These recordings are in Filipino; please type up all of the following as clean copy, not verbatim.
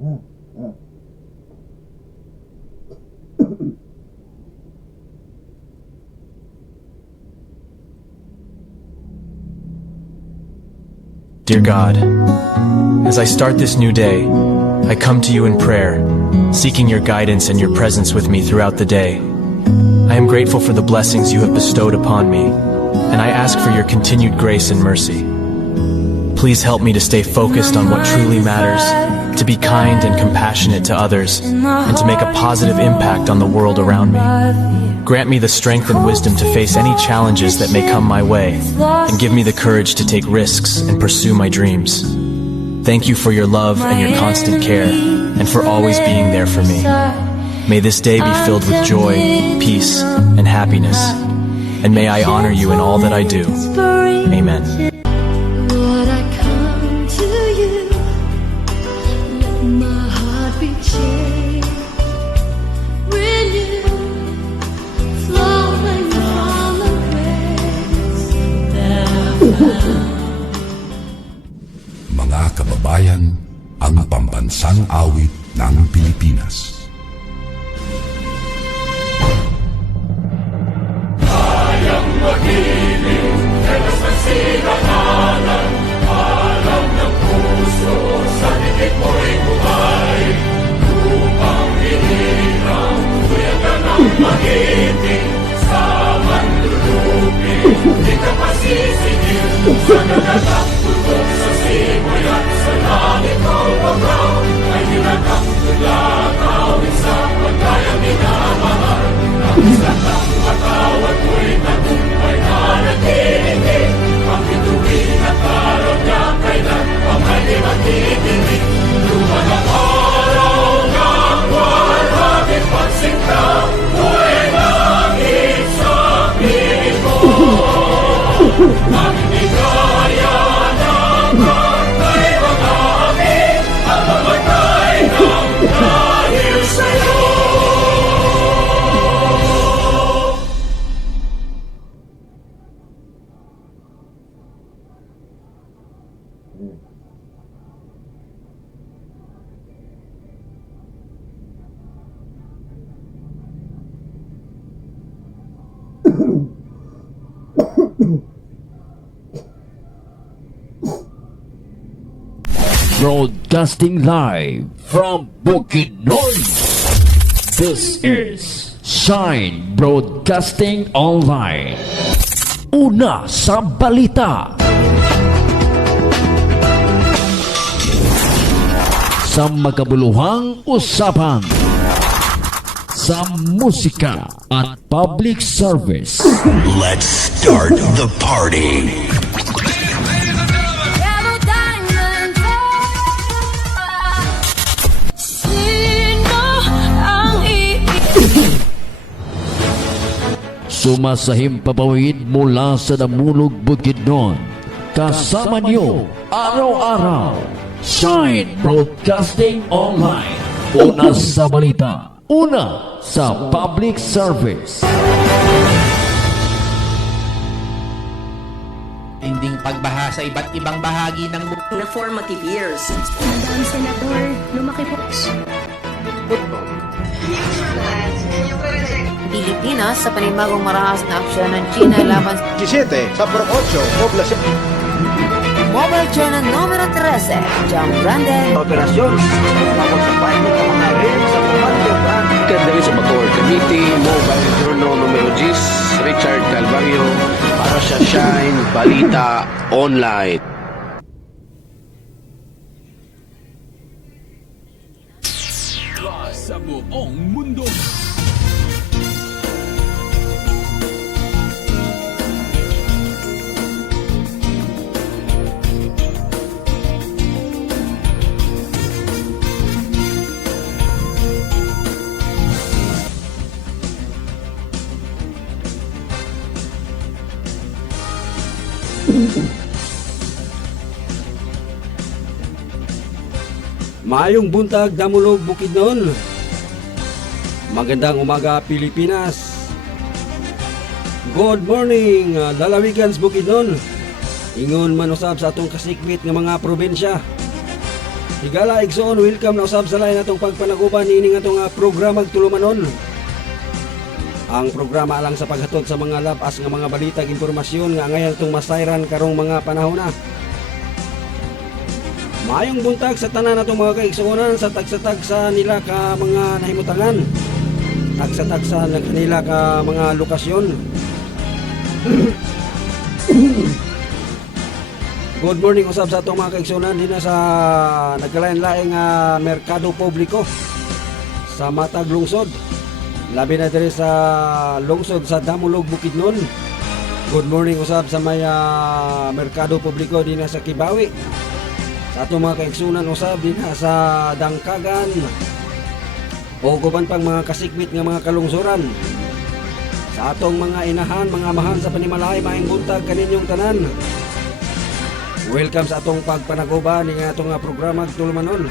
Dear God, as I start this new day, I come to you in prayer, seeking your guidance and your presence with me throughout the day. I am grateful for the blessings you have bestowed upon me, and I ask for your continued grace and mercy. Please help me to stay focused on what truly matters, to be kind and compassionate to others, and to make a positive impact on the world around me. Grant me the strength and wisdom to face any challenges that may come my way, and give me the courage to take risks and pursue my dreams. Thank you for your love and your constant care, and for always being there for me. May this day be filled with joy, peace, and happiness, and may I honor you in all that I do. Amen. Mga kababayan, ang pambansang awit ng Pilipinas. Kayang magiging telas ng sinananan, alam ng puso sa dikit mo'y buhay. Upang hinirang tuyagan ang magiting sa manlulupin, di ka pasisigil sa nagatak tutok sa simoy at sa langit mo babaw. Ay hinagak tulakawin sa pagkayang minamahal. Nangis lang ang matawad mo'y tagumpay na nagtinig. Ang bituin at araw niya kailan pamay di magtitinig. Luman ang araw ng waragin pagsinta, mo'y langit sa piling mo. Ang hindi kaya ng pagkay mga amin, ang mamatay ng dahil sa'yo. Broadcasting live from Bukidnon. This is Shine Broadcasting Online. Una sa balita. Sa magkabuluhang usapan. Sa musika at public service. Let's start the party. Sumasahim papawid mula sa Damulog Bukidnon. Kasama niyo araw-araw. Shine Broadcasting Online. Una sa balita. Una sa public service. Tinding pagbaha sa iba't ibang bahagi ng mundo. Na formative years. Madam Senador, lumaki po. Pilipinas sa panibagong marahas na aksyon ng China laban sa 17 sa Pro 8, poblasyon. Mobile China numero 13, John Branden. Operasyon, tapos sa panig ng mga rin sa Commander Brand. Kadali sa Bacoor Cavite, Mobile Journal numero 10, Richard Calvario, para sa Shine Balita Online. Sa buong mundo. Maayong buntag, Damulog, Bukidnon. Magandang umaga, Pilipinas. Good morning, Lalawigans, Bukidnon. Ingon manusab sa atong kasikbit ng mga probensya. Higala igsoon, welcome na usab sa lain atong pagpanaguban niining atong programang tulumanon. Ang programa lang sa paghatod sa mga lapas nga mga balita ug impormasyon nga ngayon itong masayran karong mga panahon na. Maayong buntag sa tanan natong mga kaigsuonan sa tagsa-tagsa nila ka mga nahimutangan. Tagsa-tagsa ng kanila ka mga lokasyon. Good morning usab sa atong mga kaigsuonan din na sa nagkalain-laing merkado publiko sa Matag Lungsod. Labi na diri sa lungsod sa Damulog, Bukidnon. Good morning usab sa may merkado publiko din na sa Kibawi. Sa atong mga kaigsuonan usab din na sa Dangkagan. O guban pang mga kasikbit nga mga kalungsuran. Sa atong mga inahan, mga amahan sa panimalay, maayong buntag kaninyong tanan. Welcome sa atong pagpanaguban ng atong programa tulumanon.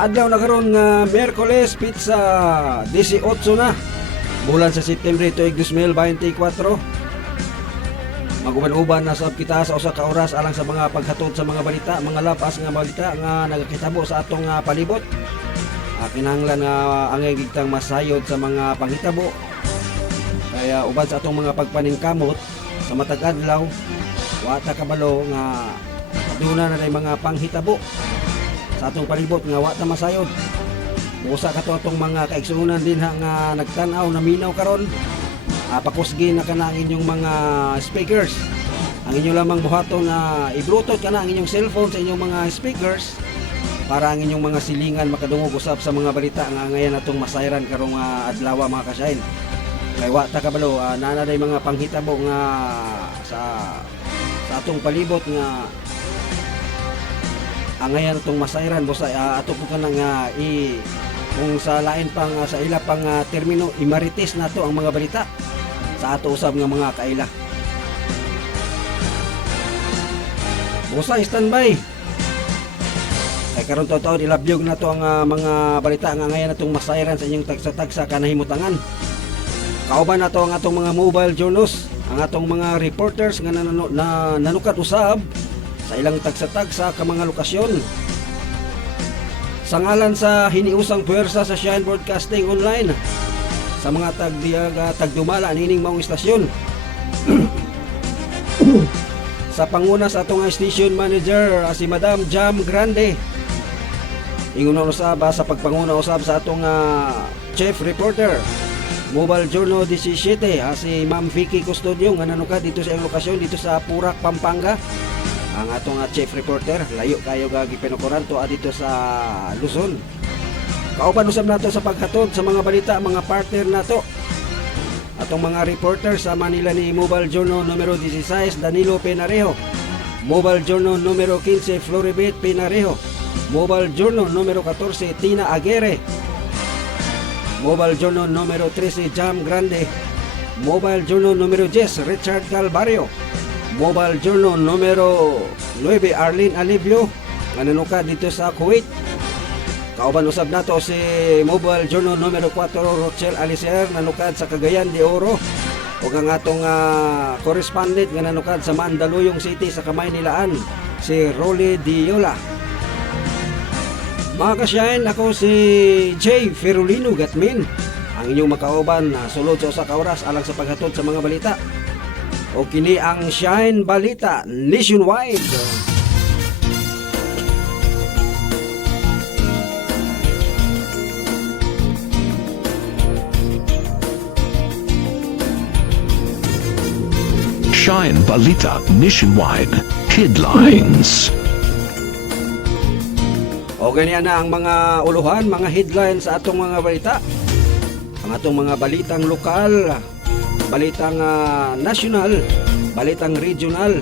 Adlaw na karon nga Miyerkules pizza 18 na bulan sa September tuig 2024. Maguban-uban na sab kita sa usa ka oras alang sa mga paghatod sa mga balita, mga lapas nga balita nga nagakitabo sa atong palibot. Kinahanglan nga ang gigtang masayod sa mga panghitabo. Kaya uban sa atong mga pagpaningkamot sa matag adlaw, wata kabalo nga aduna na mga panghitabo sa atong palibot nga wata masayod. Usa ka to atong mga kaigsuonan din nga nagtan-aw na minaw karon. Pakusgi na kana ang inyong mga speakers. Ang inyo lamang buhaton na i-bluetooth kana ang inyong cellphone sa inyong mga speakers para ang inyong mga silingan makadungog usab sa mga balita nga ngayon atong masayran karong adlaw mga kasyahin. Kay wata kabalo nanaday mga panghitabo nga sa atong palibot nga angayan atong masayran busa ato po kanang kung sa lain pang sa ila pang termino imarites nato ang mga balita sa ato usab nga mga kaila. Busa standby. Kay karon taon ilabyog nato ang mga balita nga ngayon atong masayran sa inyong tagsa-tagsa kanahimutangan. Kauban nato ang atong mga mobile journals, ang atong mga reporters nga nanukat usab sa ilang tagsa-tagsa ka mga lokasyon. Sa ngalan sa hiniusang puwersa sa Shine Broadcasting Online, sa mga tagdumala nining maong istasyon. Sa panguna sa atong station manager si Madam Jam Grande. Ingon usab sa pagpanguna usab sa atong chief reporter Mobile Journal 17 si Ma'am Vicky Custodio nga nanukat dito sa iyang lokasyon dito sa Purak, Pampanga. Ang atong chief reporter layo kayo gagi pinukuranto dito sa Luzon. Kauban usab nato sa paghatod sa mga balita mga partner nato. Atong mga reporter sa Manila ni Mobile Journal numero 16 Danilo Penarejo, Mobile Journal numero 15 Floribet Penarejo, Mobile Journal numero 14 Tina Aguirre, Mobile Journal numero 13 Jam Grande, Mobile Journal numero 10 Richard Calvario, Mobile Journal numero 9 Arlene Alivio nga nanukat dito sa Kuwait. Kauban usab nato si Mobile Journal numero 4 Rochelle Alicer nanukat sa Cagayan de Oro ug ang atong correspondent nga nanukat sa Mandaluyong City sa Kamaynilaan si Rolly Diola. Mga kasyahin, ako si Jay Ferulino Gatmin, ang inyong makauban na sulod sa usa ka oras alang sa paghatod sa mga balita. O kini ang Shine Balita Nationwide. Shine Balita Nationwide Headlines. O ganyan na ang mga uluhan, mga headlines sa atong mga balita. Ang atong mga balitang lokal, balitang national, balitang regional,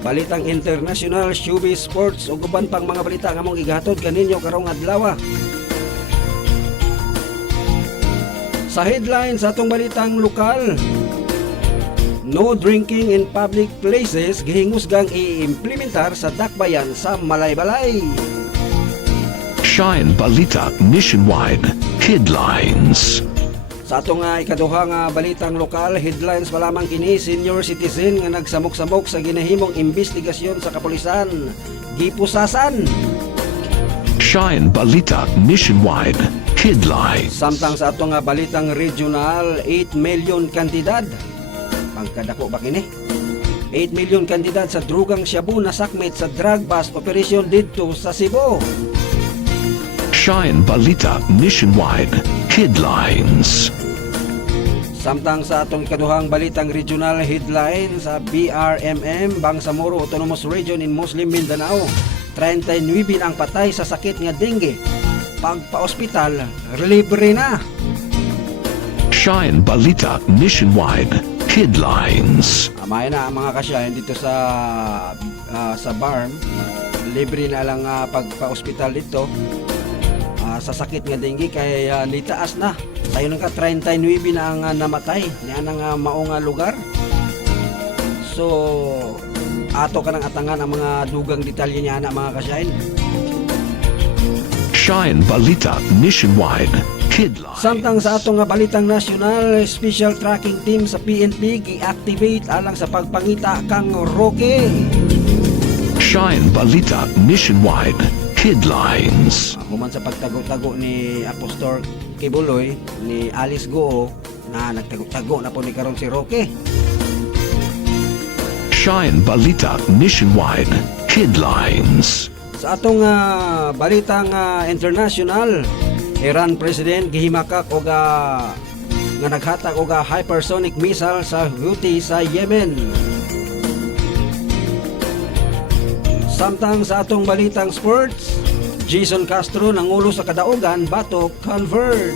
balitang international, showbiz, sports, o guban pang mga balita nga mong igatod kaninyo karong adlaw. Sa headlines sa atong balitang lokal, no drinking in public places gihingusgang i-implementar sa dakbayan sa Malaybalay. Shine Balita Nationwide Headlines. Sa atong ikaduha nga balitang lokal, headlines pa lamang kini, senior citizen nga nagsamok-samok sa ginahimong investigasyon sa kapulisan, gipusasan. Shine Balita Nationwide Headlines. Samtang sa atong balitang regional, 8 million kantidad. Pagkadako ba kini? 8 million kantidad sa drugang shabu na sakmit sa drug bust operation didto sa Cebu. Shine Balita Nationwide Headlines. Samtang sa atong ikaduhang balitang regional headline sa BRMM, Bangsamoro Autonomous Region in Muslim Mindanao, 39 ang patay sa sakit nga dengue. Pagpa-ospital, libre na. Shine Balita Nationwide Headlines. Amay na ang mga kasyayan dito sa BARM. Libre na lang pagpa-ospital dito sa sakit nga dengue kay nitaas na. Tayo nang ka 39 na ang namatay niya ng maong lugar. So ato ka nang atangan ang mga dugang detalye niya na mga kasyayan. Shine Balita Nationwide Headlines. Samtang sa atong balitang nasyonal, special tracking team sa PNP gi-activate alang sa pagpangita kang Roque. Shine Balita Nationwide Headlines. Human sa pagtago-tago ni Apostol Kibuloy ni Alice Goo na nagtago-tago na po ni karon si Roque. Shine Balita Nationwide Headlines. Sa atong balitang international, Iran President gihimakak og nga naghatag og hypersonic missile sa Houthi sa Yemen. Samtang sa atong balitang sports, Jason Castro nangulo sa kadaugan batok convert.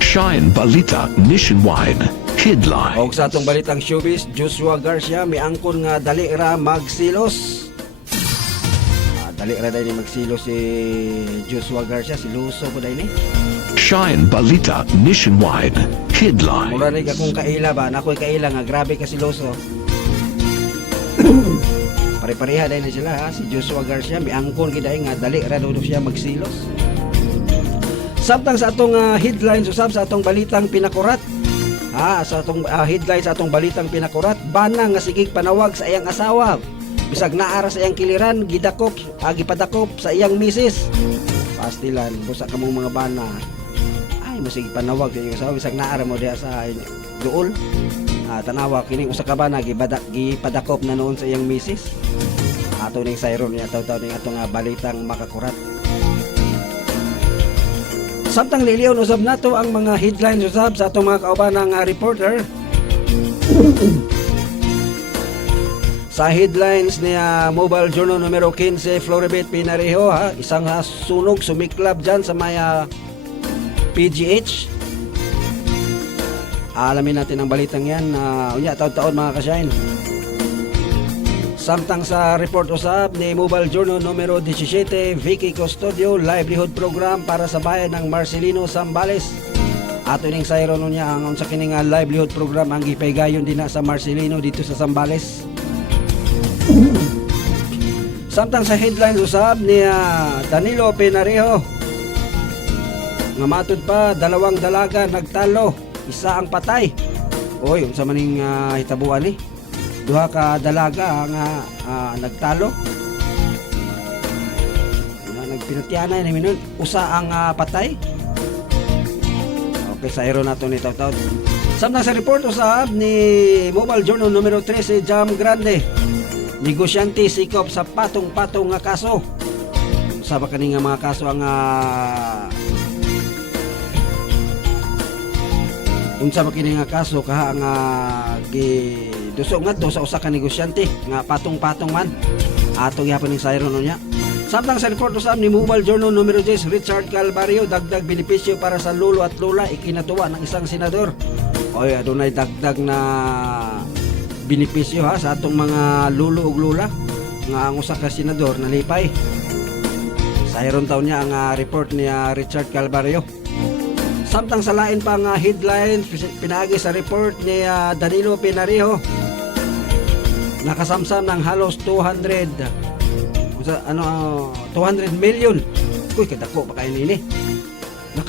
Shine Balita Nationwide Headlines. Og sa atong balitang showbiz, Joshua Garcia miangkon nga dali ra magsilos. Dali ra dai magsilos si Joshua Garcia, si Luso po dai ni. Shine Balita Nationwide Headlines. Mura rin akong kaila ba, nako'y kaila nga grabe ka si Luso. Pare-pareha dahil na sila si Joshua Garcia miangkon giday nga dali ra daw siya magsilos. Samtang sa atong headlines usab sa atong balitang pinakurat. Sa atong headlines sa atong balitang pinakurat, bana nga sigig panawag sa iyang asawa. Bisag naara sa iyang kiliran, gipadakop sa iyang misis. Pastilan, busa ka mong mga bana. Ay, masig panawag sa iyang asawa, bisag naara mo diya sa duol. Tanawa, kining usa ka bana, gipadakop na noon sa iyang misis. Ato ning sayron niya, taw-taw ning atong balitang makakurat. Samtang liliyon usab nato ang mga headlines usab sa atong mga kaubanang reporter. Sa headlines ni Mobile Journal numero 15, Floribet Pinareho, isang sunog sumiklab dyan sa may PGH. Alamin natin ang balitang yan. Unya, taon-taon mga kasyain. Samtang sa report usab ni Mobile Journal numero 17, Vicky Custodio, livelihood program para sa bayan ng Marcelino, Zambales. Ato ning sayron niya ang sa kining livelihood program ang gipaygayon din na sa Marcelino dito sa Zambales. Samtang sa headline usab ni Danilo Pinareho nga matud pa, 2 dalaga nagtalo, isa ang patay. Oy, unsa maning hitabuan ni? 2 ka dalaga nga nagtalo. Nagpinatianay ni minun, usa ang patay. Okay, sa ero nato ni taw-taw. Samtang sa report usab ni Mobile Journal numero 13, Jam Grande. Negosyante sikop sa patong-patong nga kaso. Sa ba kani nga mga kaso ang unsa ba kini nga kaso kaha nga gidusog ngadto sa usa ka negosyante nga patong-patong man. Ato gyapon ning sayron niya. Samtang sa report usab ni Mobile Journal numero 10, Richard Calvario, dagdag benepisyo para sa lolo at lola ikinatuwa ng isang senador. Oy, adunay dagdag na benepisyo sa atong mga lolo ug lola nga ang usa ka senador nalipay. Sayron taon niya ang report ni Richard Calvario. Samtang sa lain pang headline pinagi sa report ni Danilo Pinareho, nakasamsam ng halos 200 million. Kuy kadako pa kayo nini.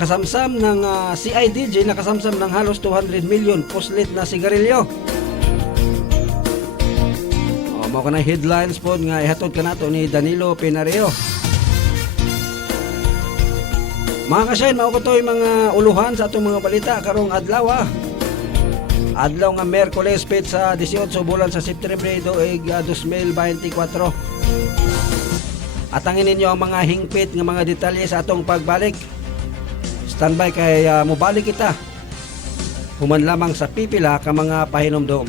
nakasamsam ng CIDG, nakasamsam ng halos 200 million puslit na sigarilyo. Mao ka na headlines po nga ihatod ka nato ni Danilo Pinareo. Mga kasyahin, mao ko to yung mga uluhan sa atong mga balita karong adlaw. Adlaw nga Miyerkules sa 18 bulan sa Septembre 2024. Atangin ninyo ang mga hingpit nga mga detalye sa atong pagbalik. Standby kay mubalik kita. Human lamang sa pipila ka mga pahinomdom.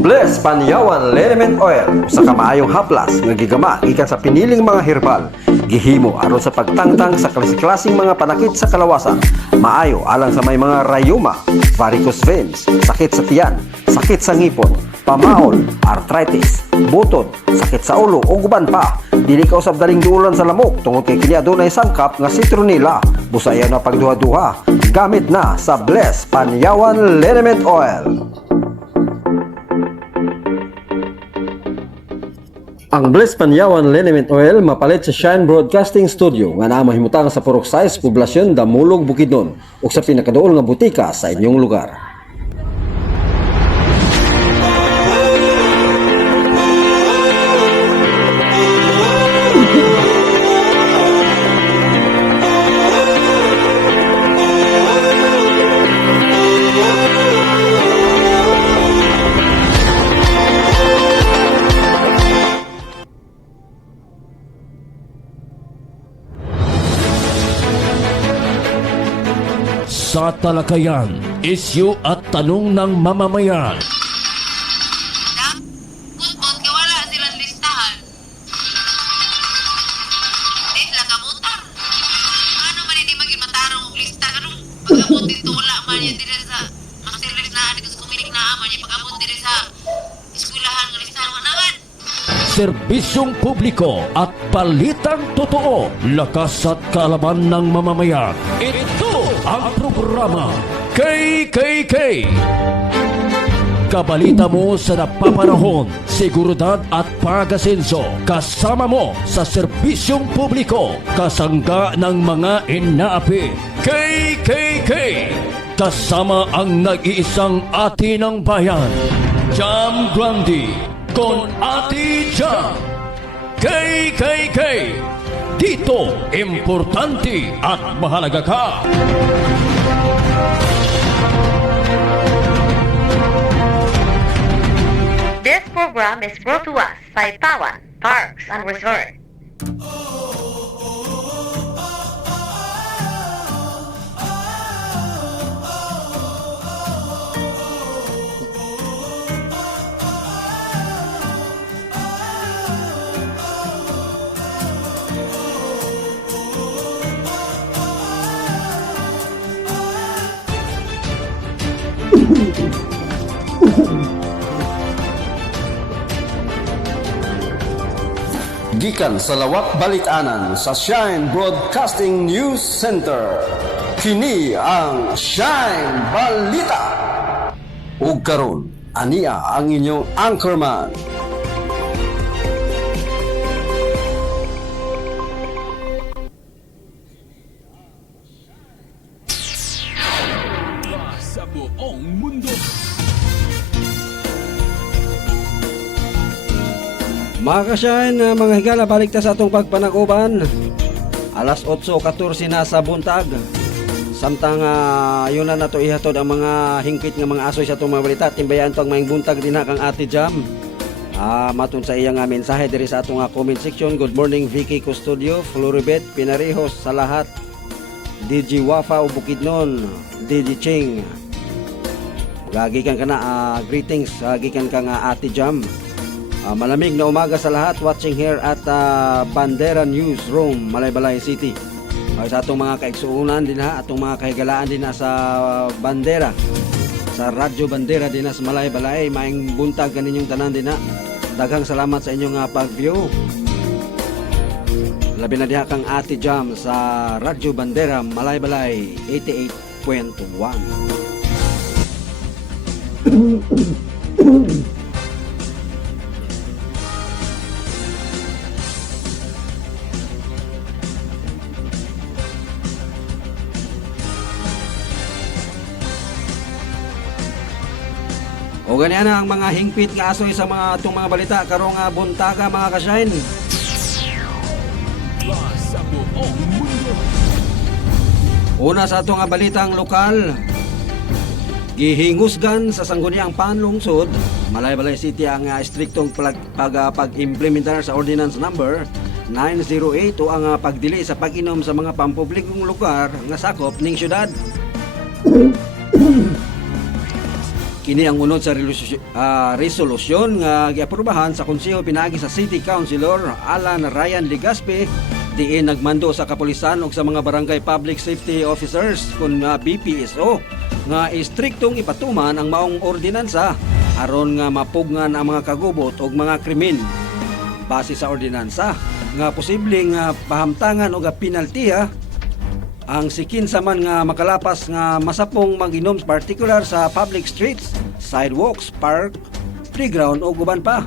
Bless Panyawan Liniment Oil sa kamaayong haplas nga gigama gikan sa piniling mga herbal gihimo aron sa pagtangtang sa klase-klaseng mga panakit sa kalawasan. Maayo alang sa may mga rayuma, varicose veins, sakit sa tiyan, sakit sa ngipon, pamaol, arthritis, butot, sakit sa ulo o guban pa. Dili ka usab daling duulan sa lamok tungod kay kini adunay sangkap nga citronella. Busayan na pagduha-duha. Gamit na sa Bless Panyawan Liniment Oil. Ang Bless Panyawan Liniment Oil mapalit sa Shine Broadcasting Studio nga naa mahimutang sa Purok Size, Poblasyon, Damulog, Bukidnon ug sa pinakaduol nga butika sa inyong lugar. Sa talakayan, isyu at tanong ng mamamayan. Kung wala silang listahan, la kamutar. Ano man hindi maging matarong og lista karon? Pag-abot dito wala man yan dire sa mga service na dito sa kumilik na aman yan pag-abot dire sa eskwelahan nga listahan manangan. Serbisyong publiko at palitang totoo, lakas at kaalaman ng mamamayan. Ito ang programa KKK. Kabalita mo sa napapanahon, seguridad at pag-asenso. Kasama mo sa serbisyong publiko, kasangga ng mga inaapi. KKK. Kasama ang nag-iisang ati ng bayan, Jam Grande. Con Ate Jam. KKK. Dito, importante at mahalaga ka. This program is brought to us by Tawan Parks and Resort. Gikan sa lawak balitanan sa Shine Broadcasting News Center. Kini ang Shine Balita. Ug karon, ania ang inyong anchorman. Sa buong mundo. Mga kasyahin, mga higala, balik ta sa atong pagpanakuban. Alas 8:14 na sa buntag. Samtang yun na nato ihatod ang mga hingpit nga mga asoy sa itong mga balita. Timbayan to ang maing buntag din kang Ate Jam. Matun sa iyang mensahe diri sa atong comment section. Good morning Vicky Custodio, Floribet, Pinarehos sa lahat. DJ Wafa o Bukidnon, DJ Ching. Gagikan ka na, greetings, gagikan ka nga Ate Jam. Malamig na umaga sa lahat watching here at Bandera Newsroom, Malaybalay City. Sa atong mga kaigsuunan din atong mga kahigalaan din sa Bandera, sa Radyo Bandera din sa Malaybalay. Maing buntag kaninyong tanan din Daghang salamat sa inyong pag-view. Labi na diha kang Ate Jam sa Radyo Bandera, Malaybalay 88.1. O ganyan na ang mga hingpit nga asoy sa mga itong mga balita karong buntaga mga ka-shine. Sa buong mundo. Una sa itong balitang lokal, gihingusgan sa sangguniang panlungsod, Malaybalay City ang striktong pag-implementar sa Ordinance Number 908 o ang pagdili sa pag-inom sa mga pampublikong lugar nga sakop ning syudad. Kini ang unod sa resolusyon nga giaprubahan sa konseho pinaagi sa City Councilor Alan Ryan Legaspi diin nagmando sa kapulisan ug sa mga barangay public safety officers kun BPSO nga istriktong ipatuman ang maong ordinansa aron nga mapugngan ang mga kagubot ug mga krimen. Base sa ordinansa nga posibleng pahamtangan ug penaltiya ang sikinsa man nga makalapas nga masapong mag-inom particular sa public streets, sidewalks, park, playground o guban pa.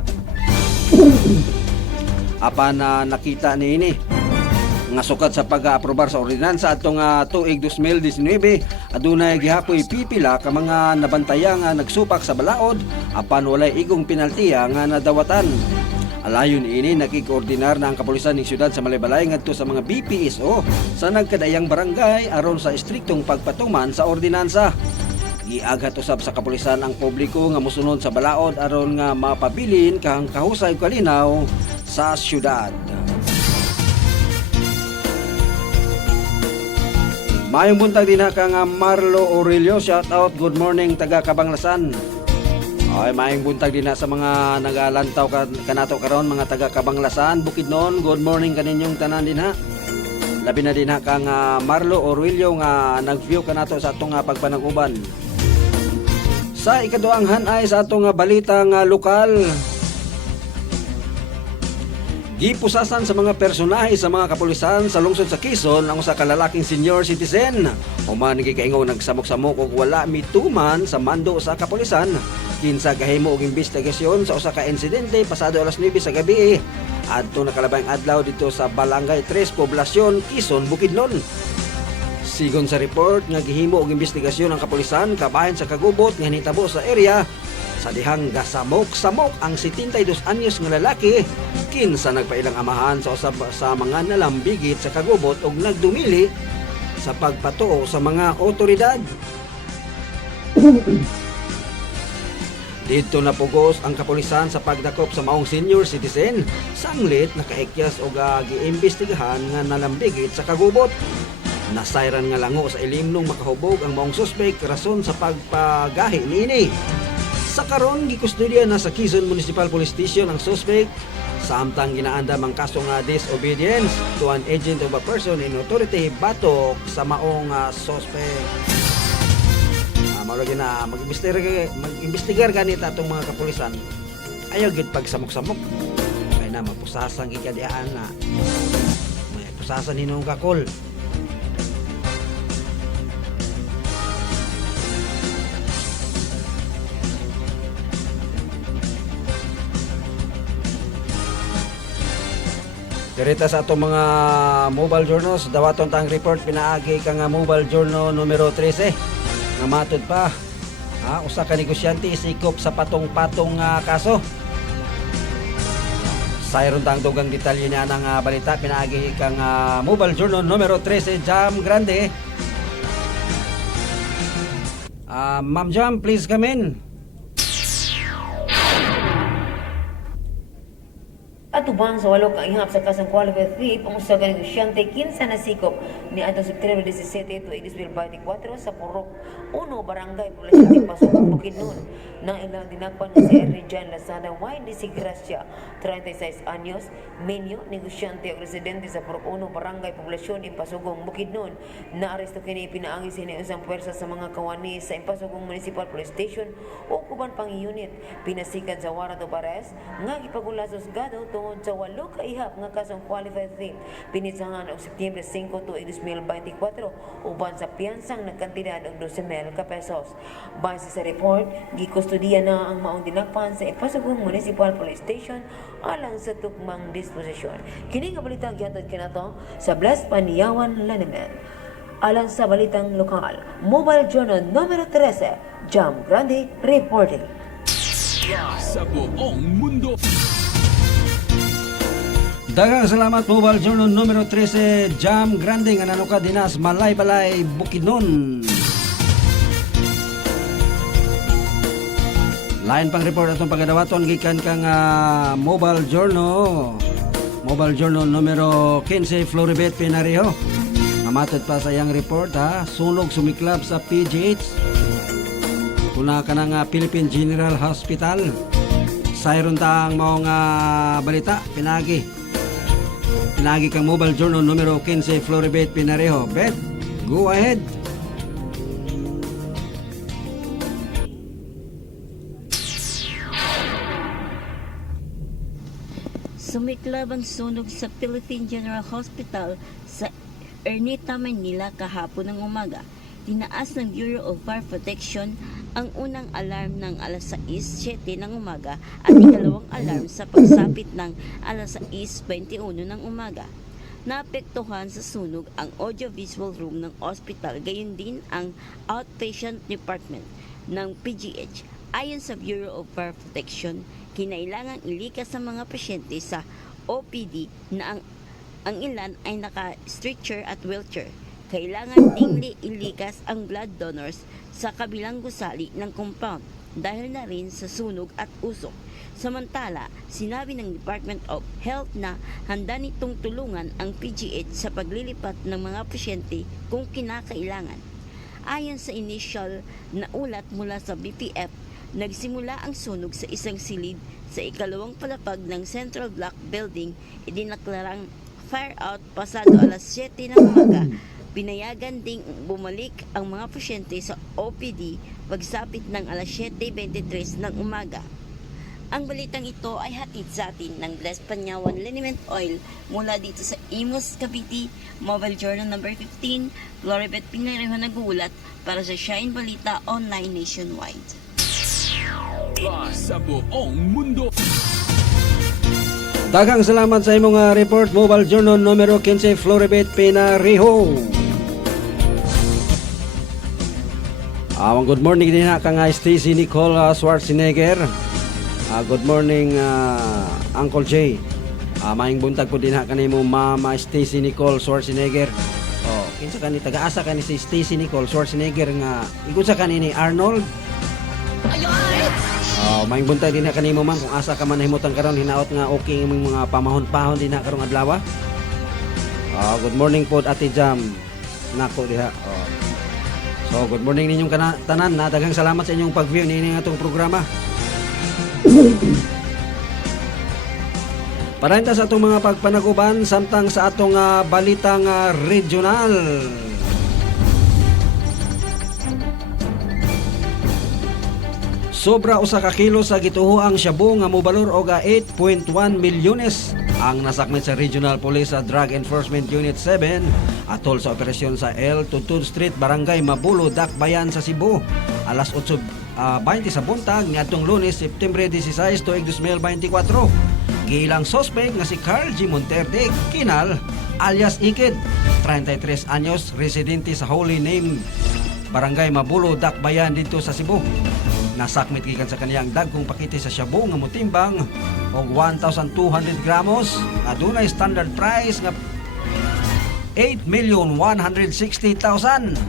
Apan nakita niini nga sukat sa pag-aprobar sa ordinansa atong tuig 2019 adunay gihapoy pipila ka mga nabantaya nga nagsupak sa balaod apan walay igong penaltiya nga nadawatan. Alayon ini nakikoordinar na ang kapulisan ng syudad sa Malaybalay ngadto sa mga BPSO sa nagkadayang barangay aron sa istriktong pagpatuman sa ordinansa. Giaghat usab sa kapulisan ang publiko nga mosunod sa balaod aron nga mapabilin kang kahusay ug kalinaw sa syudad. Mayong buntag din kang Marlo Aurelio, shout out, good morning taga Kabanglasan. Ay, maayong buntag din sa mga nagalantaw kanato karon mga taga Kabanglasan, Bukidnon, good morning kaninyong tanan din ha. Labi na din kang Marlo Aurelio nga nag-view kanato sa atong pagpanag-uban. Sa ikaduang hanay sa atong balitang lokal, gipusasan sa mga personahe sa mga kapulisan sa lungsod sa Quezon ang usa ka lalaking senior citizen. Human gikaingon nagsamok-samok og wala mituman sa mando sa kapulisan. Kinsa gahimo og investigasyon sa usa ka insidente pasado alas 9 sa gabi adto nakalabayng adlaw dito sa Barangay 3, Poblasyon, Quezon, Bukidnon. Sigon sa report nga gihimo og investigasyon ang kapulisan kabahin sa kagubot nga hitabo sa area sa dihang gasamok-samok ang 72 anyos nga lalaki kinsa nagpailang amahan sa usab sa mga nalambigit sa kagubot ug nagdumili sa pagpatuo sa mga otoridad. Dito napugos ang kapulisan sa pagdakop sa maong senior citizen, sanglit nakaikyas o giimbestigahan nga nalambigit sa kagubot. Nasayran nga lango sa ilimnong makahubog ang maong suspect rason sa pagpagahi niini. Sa karon gikustodiya na sa Quezon Municipal Police Station ang suspect samtang ginaandam ang kaso nga disobedience to an agent of a person in authority batok sa maong suspect. Maulagi na mag-imbestigar ganit atong mga kapulisan. Ayaw gid pagsamok-samok. Kaya na mapusasan gikadiaan na. May pusasan hinong kakol. Direta sa atong mga mobile journals, dawaton tang report pinaagi ka nga mobile journal numero 13. Nga matod pa, usa ka negosyante sikop sa patong-patong kaso. Sayron tang dugang detalye niya ng balita pinaagi kang mobile journal numero 13, Jam Grande. Ma'am Jam, please come in. Atubang sa walo kaihap sa kasang qualified thief ang usa ka negosyante kinsa nasikop ni adtong September 17 tuig 2024 sa Purok 1 Barangay Poblasyon Pasugong Bukidnon nang ilang dinakpan nga si Erijan Lazada Wayne de Gracia 36 anyos, menyo negosyante ug residente sa Purok 1 Barangay Poblasyon Pasugong Bukidnon. Naaresto kini pinaagi sini usang puwersa sa mga kawani sa Pasugong Municipal Police Station o kuban pang unit pinasikat sa warrant of arrest nga gipagulasos gado tungod sa walo ka ihap nga kasong qualified thief pinitsahan og September 5 tuig 2024 uban sa piyansang nagkantidad og 12,000 ka pesos. Base sa report, gikustodiya na ang maong dinakpan sa Pasugong Municipal Police Station alang sa tukmang disposisyon. Kini nga balita gihatod kanato sa Blas Paniyawan Lanemen. Alang sa balitang lokal, Mobile Journal numero 13, Jam Grande reporting. Sa buong mundo. Daghang salamat Mobile Journal numero 13 Jam Grande nga nanuka dinas Malay-Balay, Bukidnon. Lain pang report atong pagadawaton gikan kang Mobile Journal numero 15 Floribet Pinareho. Mamatod pa sa iyang report sunog sumiklab sa PGH. Kuna ka ng Philippine General Hospital. Sayron ta ang mga balita pinagi kang Mobile Journal numero 15 Floribet Pinareho. Bet, go ahead. Sumiklab ang sunog sa Philippine General Hospital sa Ernita, Manila kahapon ng umaga. Tinaas ng Bureau of Fire Protection ang unang alarm ng alas 6:07 ng umaga at ikalawang alarm sa pagsapit ng alas 6:21 ng umaga. Naapektuhan sa sunog ang audiovisual room ng ospital, gayon din ang outpatient department ng PGH. Ayon sa Bureau of Fire Protection, kinailangang ilikas sa mga pasyente sa OPD na ang ilan ay naka-stretcher at wheelchair. Kailangan ding ilikas ang blood donors sa kabilang gusali ng compound dahil na rin sa sunog at usok. Samantala, sinabi ng Department of Health na handa nitong tulungan ang PGH sa paglilipat ng mga pasyente kung kinakailangan. Ayon sa initial na ulat mula sa BPF, nagsimula ang sunog sa isang silid sa ikalawang palapag ng Central Block Building. Idinaklarang fire out pasado alas 7 ng umaga. Pinayagan ding bumalik ang mga pasyente sa OPD pagsapit ng alas 7:23 ng umaga. Ang balitang ito ay hatid sa atin ng Blessed Panyawan Liniment Oil mula dito sa Imus, Cavite. Mobile Journal number 15, Floribet Pinareho nag-uulat para sa Shine Balita Online Nationwide. Sa buong mundo. Daghang salamat sa imong report Mobile Journal numero 15 Floribet Pinareho. Good morning din kang Stacy Nicole Schwarzenegger. Good morning Uncle Jay. Maayong buntag po din kanimo Mama Stacy Nicole Schwarzenegger. Kinsa kani taga-asa kani si Stacy Nicole Schwarzenegger nga igud sa kanini Arnold. Maayong buntag din kanimo man kung asa ka man nahimutan karon hinaot nga okay imong mga pamahon-pahon din karong adlaw. Good morning po Ate Jam. Nako diha. So good morning ninyong tanan. Daghang salamat sa inyong pag-view niini atong programa. Paranta sa atong mga pagpanaguban samtang sa atong balitang regional. Sobra usa ka kilo sa gituhoang shabu nga mobalor og 8.1 milyones ang nasakmit sa Regional Police Drug Enforcement Unit 7 atol sa operasyon sa L. Tutod Street, Barangay Mabulo, Dakbayan sa Cebu. Alas 8:20 sa buntag niadtong Lunes, September 16, tuig 2024. Giilang suspect nga si Carl G. Monterde Kinal alias Ikid, 33 anyos, residente sa Holy Name, Barangay Mabulo, Dakbayan dito sa Cebu. Nasakmit gikan sa kaniyang dagkong pakete sa shabu nga motimbang og 1,200 gramos. Adunay standard price nga 8,160,000.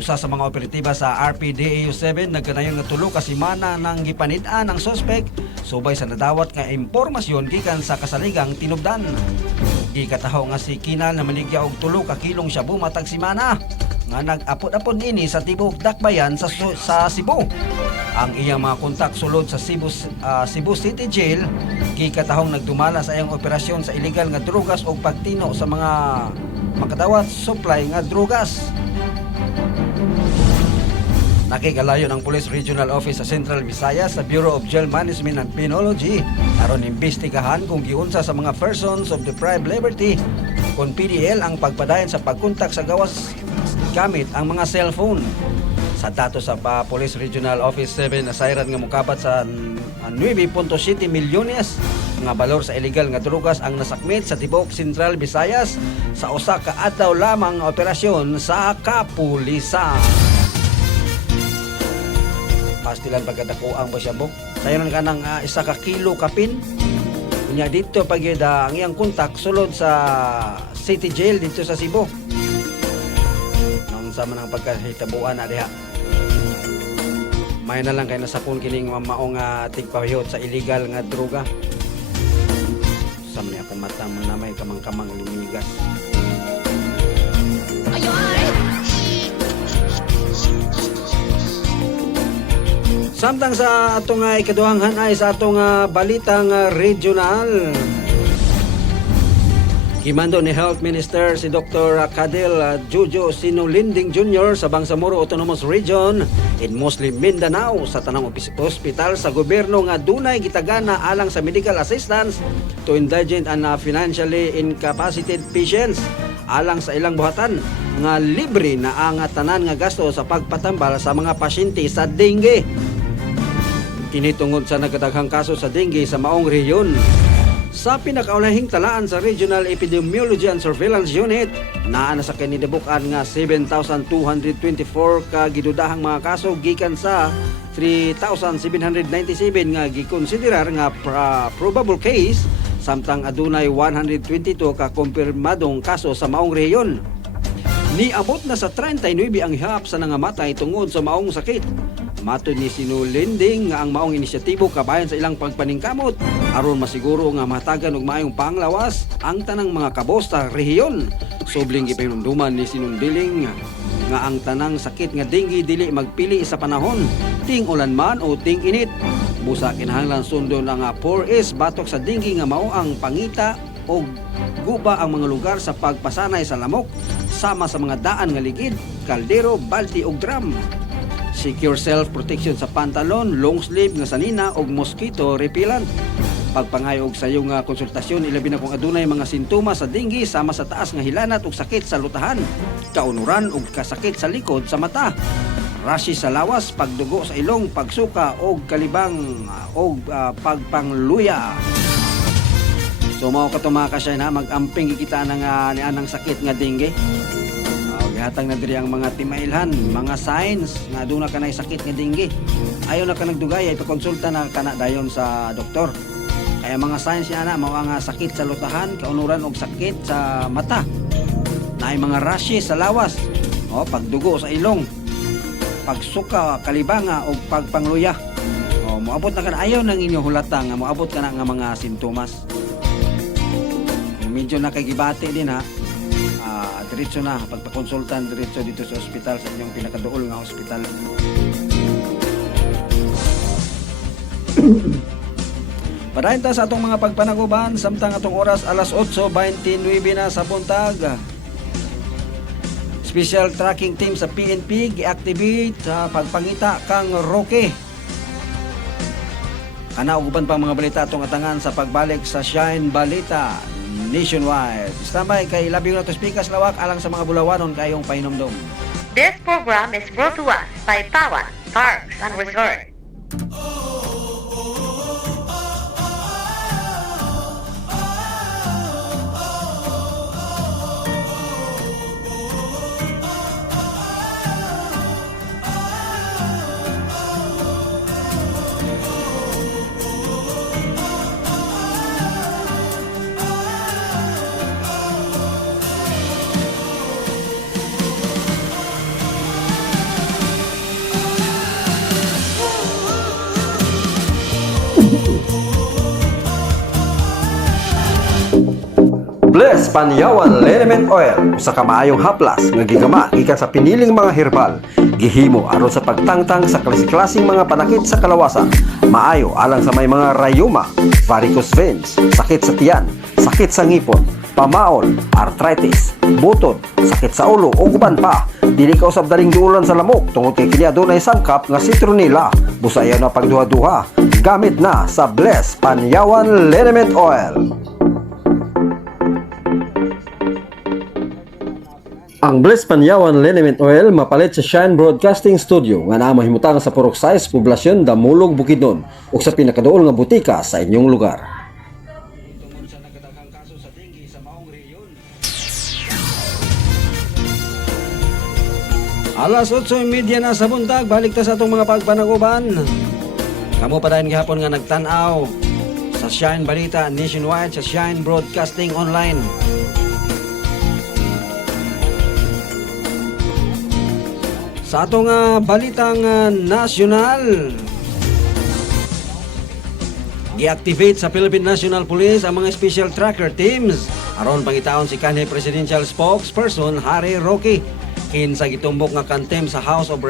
Usa sa mga operatiba sa RPDAU 7 nagkanayon nga tulo ka semana nang gipanid-an ang suspect subay sa nadawat nga impormasyon gikan sa kasaligang tinubdan. Gikataho nga si Kinal na maligya og tulo ka kilong shabu matag semana nga nag-apod-apod ini sa tibok Dakbayan sa Cebu. Ang iyang mga kontak sulod sa Cebu City Jail gikatahong nagdumala sa iyang operasyon sa illegal nga drugas o pagtino sa mga makadawat supply nga drugas. Nakigalayon ang Police Regional Office sa Central Visayas sa Bureau of Jail Management and Penology aron imbestigahan kung giunsa sa mga persons of deprived liberty kung PDL ang pagpadayon sa pagkontak sa gawas gamit ang mga cellphone. Sa datos sa Police Regional Office 7 nasayran nga mukabat sa 9.7 milyones nga balor sa illegal nga drugas ang nasakmit sa tibok Central Visayas sa usa ka adlaw lamang nga operasyon sa kapulisan. Pastilan pagkadakuang ba siya, Bok? sayon ka ng isa ka kilo kapin. Unya dito pag yun, ang iyang kontak sulod sa City Jail dito sa Cebu. Nung sa manang pagkahitabuan na diha. May na lang kay nasakon kining maong tigpahiyot sa illegal nga droga. Sa man akong mata man na may kamang-kamang lumigas. Samtang sa atong ikaduhang hanay sa atong balitang regional. Himando ni Health Minister si Dr. Cadel Jojo Sinulinding Jr. sa Bangsamoro Autonomous Region in Muslim Mindanao sa tanang ospital sa gobyerno nga dunay gitagana alang sa medical assistance to indigent and financially incapacitated patients alang sa ilang buhatan nga libre na ang tanan nga gasto sa pagpatambal sa mga pasyente sa dengue. Kini tungod sa nagkadaghang kaso sa dengue sa maong rehiyon. Sa pinakaunahing talaan sa Regional Epidemiology and Surveillance Unit, naa na sa kinidabukan nga 7,224 ka gidudahang mga kaso gikan sa 3,797 nga gikonsiderar nga probable case, samtang adunay 122 ka kumpirmadong kaso sa maong rehiyon. Niabot na sa 39 ang hihap sa nangamatay tungod sa maong sakit. Matod ni Sinulinding nga ang maong inisyatibo kabayan sa ilang pagpaningkamot aron masiguro nga matagan og maayong panglawas ang tanang mga kabos sa rehiyon. Subling gipahinumduman ni Sinundiling nga ang tanang sakit nga dengue dili magpili sa panahon, ting ulan man o ting init. Busa kinahanglan sundon ang 4S batok sa dengue nga mao ang pangita o guba ang mga lugar sa pagpasanay sa lamok sama sa mga daan nga ligid, kaldero, balti ug drum. Secure self-protection sa pantalon, long sleeve nga sanina ug mosquito repellent. Pagpangayo og sayo nga konsultasyon ilabi na kung adunay mga sintomas sa dengue sama sa taas nga hilanat ug sakit sa lutahan, kaunuran ug kasakit sa likod sa mata, rashes sa lawas, pagdugo sa ilong, pagsuka og kalibang og pagpangluya. So mao katumaka siya na mag-amping gikita na nga ni anang sakit nga dengue. Gihatag na diri ang mga timailhan, mga signs nga aduna kanay sakit nga dengue. Ayo na ka nagdugay ay pakonsulta na kana dayon sa doktor. Kaya mga signs niya na mao nga sakit sa lutahan, kaunuran og sakit sa mata. Naay mga rashes sa lawas, pagdugo sa ilong, pagsuka, kalibanga og pagpangluya. Moabot na kana ayo nang inyo hulata nga moabot kana nga mga sintomas. Medyo nakagibati din ha. Diretso na pagpakonsultan diretso dito sa ospital sa inyong pinakaduol nga ospital. Padayon ta sa atong mga pagpanaguban samtang atong oras alas 8:29 na sa buntag. Special tracking team sa PNP gi-activate sa pagpangita kang Roque. Kana uban pang mga balita atong atangan sa pagbalik sa Shine Balita Nationwide. Standby kay labing na to speakers lawak alang sa mga bulawanon kayong pahinomdom. This program is brought to us by Pawan Parks and Resort. Bless Panyawan Liniment Oil usa ka maayong haplas nga gigama gikan sa piniling mga herbal gihimo aron sa pagtangtang sa klase-klaseng mga panakit sa kalawasan. Maayo alang sa may mga rayuma, varicose veins, sakit sa tiyan, sakit sa ngipon, pamaon, arthritis, butot, sakit sa ulo ug uban pa. Dili ka usab daling duulan sa lamok tungod kay kini adunay sangkap nga citronella. Busayan na pagduha-duha gamit na sa Bless Panyawan Liniment Oil. Ang Bless Panyawan Liniment Oil mapalit sa Shine Broadcasting Studio nga naa mahimutang sa Purok Size, Poblasyon, Damulog, Bukidnon ug sa pinakaduol nga butika sa inyong lugar. Alas 8:30 na sa buntag, balik ta sa atong mga pagpanaguban. Kamo pa dayon gihapon nga nagtan-aw sa Shine Balita Nationwide sa Shine Broadcasting Online. Sa atong balitang nasyonal, gi-activate sa Philippine National Police ang mga special tracker teams aron pangitaon si kanhi presidential spokesperson Harry Roque kinsa gitumbok nga contempt sa House of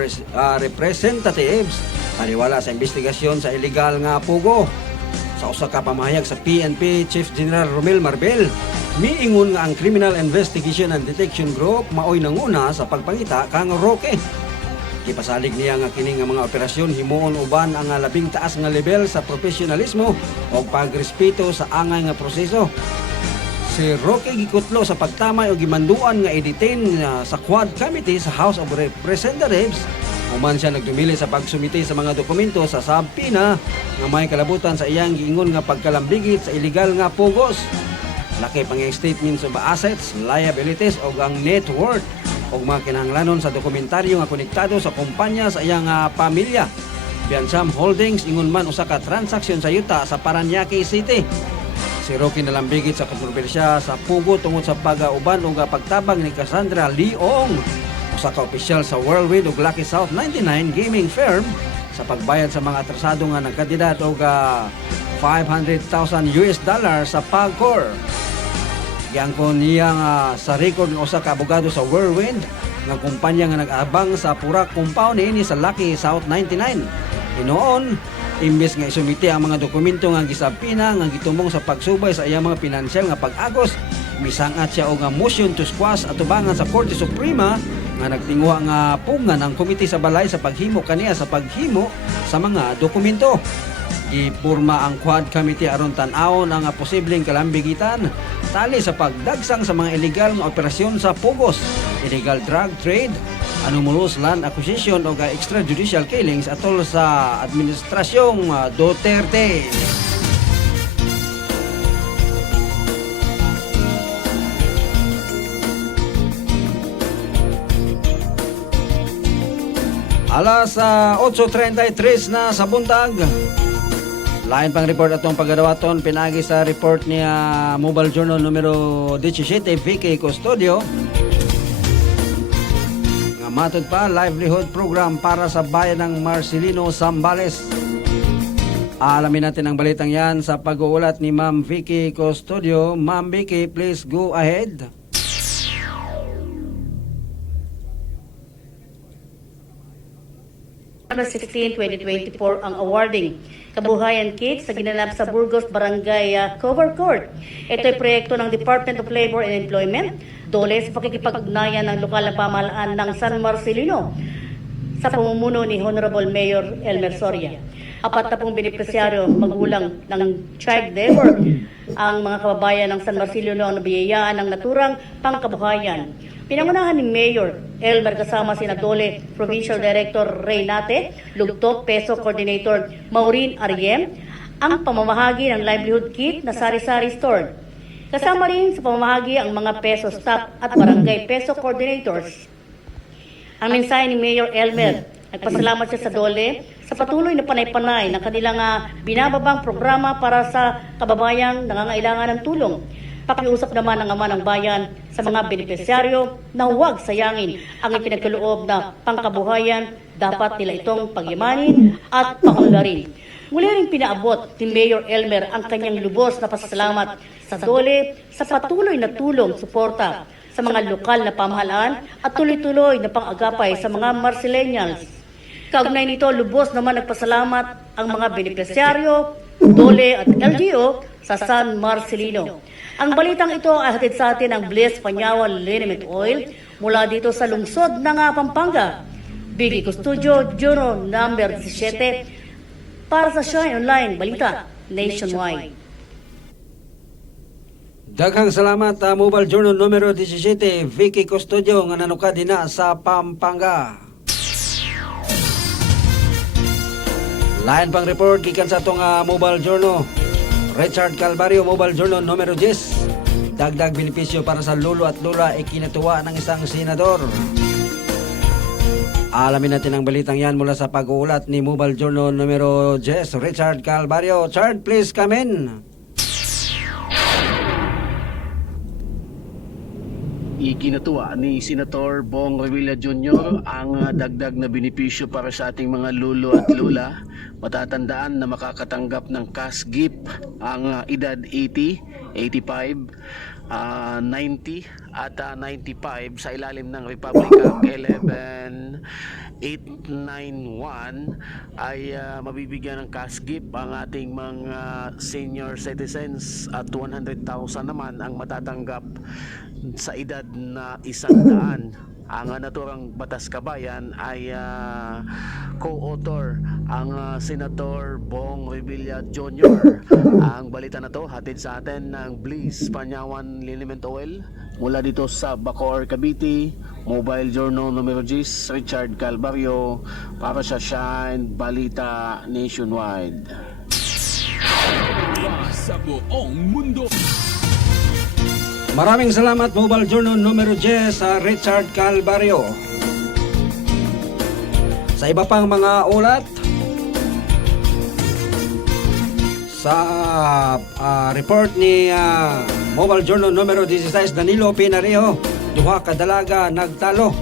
Representatives taliwala sa investigasyon sa illegal nga pugo. Sa usa ka pamahayag sa PNP Chief General Romel Marbel, miingon nga ang Criminal Investigation and Detection Group maoy nanguna sa pagpangita kang Roque. Gipasalig niya nga kini nga mga operasyon himuon uban ang labing taas nga level sa profesionalismo o pagrespeto sa angay nga proseso. Si Roque gikutlo sa pagtamay o gimanduan nga i-detain sa Quad Committee sa House of Representatives. Human siya nagdumili sa pagsumite sa mga dokumento sa subpoena nga may kalabutan sa iyang giingon nga pagkalambigit sa illegal nga pugos. Laki pang statements of assets, liabilities o ang net worth o mga kinahanglanon sa dokumentaryo nga konektado sa kumpanya sa iyang pamilya. Biansam Holdings ingon man usa ka transaksyon sa yuta sa Parañaque City. Si Roque nalambigit sa kontrobersya sa pugo tungod sa pag-auban o pagtabang ni Cassandra Leong, usa ka opisyal sa Whirlwind ug Lucky South 99 gaming firm sa pagbayad sa mga atrasado nga nagkandidat og $500,000 sa PAGCOR. Giangkon niya sa record ng usa ka abogado sa Whirlwind nga kumpanya nga nag-abang sa Purak compound niini sa Lucky South 99. Inoon, imbes nga isumite ang mga dokumento nga gisabpina nga gitumbong sa pagsubay sa iyang mga pinansyal nga pag-agos, misangat siya og motion to squash atubangan sa Korte Suprema nga nagtinguha nga pungan ang komite sa balay sa paghimo kaniya sa paghimo sa mga dokumento. Gipurma ang Quad Committee aron tan-awon ang posibleng kalambigitan tali sa pagdagsang sa mga illegal nga operasyon sa pugos, illegal drug trade, anomalous land acquisition o extrajudicial killings atol sa administrasyong Duterte. Alas 8:33 na sa buntag. Lain pang report atong pagadawaton pinagi sa report ni Mobile Journal numero 17 Vicky Custodio. Nga matod pa livelihood program para sa bayan ng Marcelino Zambales. Alamin natin ang balitang yan sa pag-uulat ni Ma'am Vicky Custodio. Ma'am Vicky, please go ahead. November 16, 2024 ang awarding Kabuhayan Kit sa ginanap sa Burgos Barangay Cover Court. Ito ay proyekto ng Department of Labor and Employment, dole sa pakikipag-ugnayan ng lokal na pamahalaan ng San Marcelino sa pamumuno ni Honorable Mayor Elmer Soria. 40 benepisyaryo magulang ng child labor ang mga kababayan ng San Marcelino ang nabiyayaan ng naturang pangkabuhayan. Pinangunahan ni Mayor Elmer kasama sina Dole Provincial Director Reynate Lugtop, Peso Coordinator Maureen Ariem, ang pamamahagi ng livelihood kit na sari-sari store. Kasama rin sa pamamahagi ang mga Peso staff at barangay Peso Coordinators. Ang mensahe ni Mayor Elmer, nagpasalamat siya sa Dole sa patuloy na panay-panay ng kanilang binababang programa para sa kababayang nangangailangan ng tulong. Pakiusap naman ng ama ng bayan sa mga benepisyaryo na huwag sayangin ang ipinagkaloob na pangkabuhayan, dapat nila itong pagyamanin at paunlarin. Muli rin pinaabot ni Mayor Elmer ang kanyang lubos na pasasalamat sa Dole sa patuloy na tulong, suporta sa mga lokal na pamahalaan at tuloy-tuloy na pang-agapay sa mga Marcelineans. Kaugnay nito, lubos naman nagpasalamat ang mga benepisyaryo, Dole at LGU sa San Marcelino. Ang balitang ito ay hatid sa atin ng Bliss Panyawan Liniment Oil mula dito sa lungsod ng Pampanga. Vicky Custodio, Juno number 17 para sa Shine Online Balita Nationwide. Daghang salamat Mobile Journal numero 17 Vicky Custodio nga nanuka dina sa Pampanga. Lain pang report gikan sa atong Mobile Journal. Richard Calvario Mobile Journal numero 10. Dagdag benepisyo para sa lolo at lola ikinatuwa ng isang senador. Alamin natin ang balitang yan mula sa pag-uulat ni Mobile Journal numero 10, Richard Calvario. Richard, please come in. Ikinatuwa ni Senator Bong Revilla Jr. ang dagdag na benepisyo para sa ating mga lolo at lola. Matatandaan na makakatanggap ng cash gift ang edad 80, 85, 90 at 95 sa ilalim ng Republic Act 11891 ay mabibigyan ng cash gift ang ating mga senior citizens at 100,000 naman ang matatanggap sa edad na 100. Ang naturang Batas Kabayan ay co-author ang Senator Bong Revilla Jr. Ang balita na to hatid sa atin ng Bliss Panyawan Liniment Oil mula dito sa Bacoor, Cavite. Mobile Journal numero 10, Richard Calvario para sa Shine Balita Nationwide. Sa buong mundo. Maraming salamat Mobile Journal numero 10 sa Richard Calvario. Sa iba pang mga ulat, sa report ni Mobile Journal numero 16, Danilo Pinareho, duha ka dalaga nagtalo.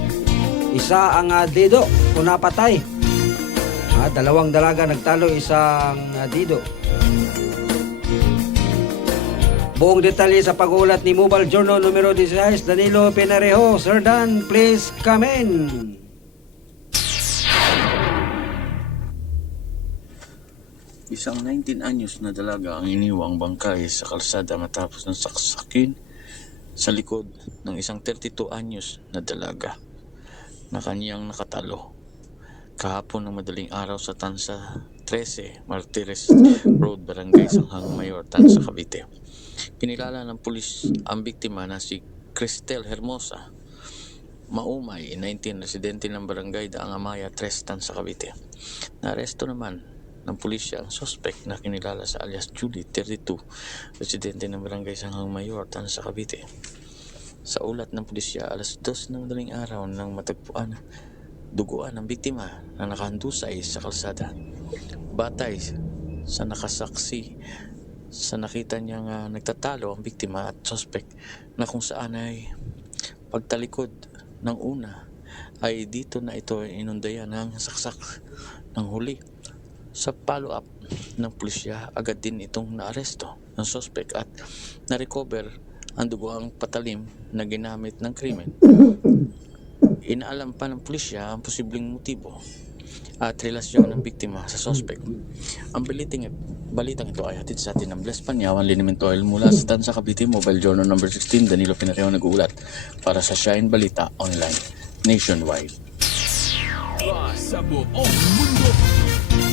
Isa ang dido kung napatay. Dalawang dalaga nagtalo, isang dido. Buong detalye sa pag-uulat ni Mobile Journal numero 16, Danilo Pinareho. Sir Dan, please come in. Isang 19 anyos na dalaga ang iniwang bangkay sa kalsada matapos ng saksakin sa likod ng isang 32 anyos na dalaga na kaniyang nakatalo kahapon ng madaling araw sa Tansa 13 Martires Road, Barangay Sanghang Mayor, Tansa, Cavite. Kinilala ng pulis ang biktima na si Cristel Hermosa Maumay, 19, residente ng Barangay Daang Amaya 3, Tansa, Cavite. Naaresto naman ng pulisya ang suspect na kinilala sa alias Julie, 32, residente ng Barangay Sanghang Mayor, Tansa, Cavite. Sa ulat ng pulisya, alas 2 ng madaling araw nang matagpuan duguan ng biktima na nakahandusay sa kalsada. Batay sa nakasaksi sa nakita niyang nagtatalo ang biktima at suspect na kung saan ay pagtalikod ng una ay dito na ito inundayan ng saksak ng huli. Sa follow-up ng pulisya, agad din itong naaresto ng suspect at na-recover ang duguang patalim na ginamit ng krimen. Inaalam pa ng pulisya ang posibleng motibo at relasyon ng biktima sa suspect. Ang balitang ito ay hatid sa atin ng Bliss Panyawan Liniment Oil mula sa Tansa, Cavite. Mobile Journal number 16, Danilo Pinareho nag-uulat para sa Shine Balita Online Nationwide. Sa buong mundo.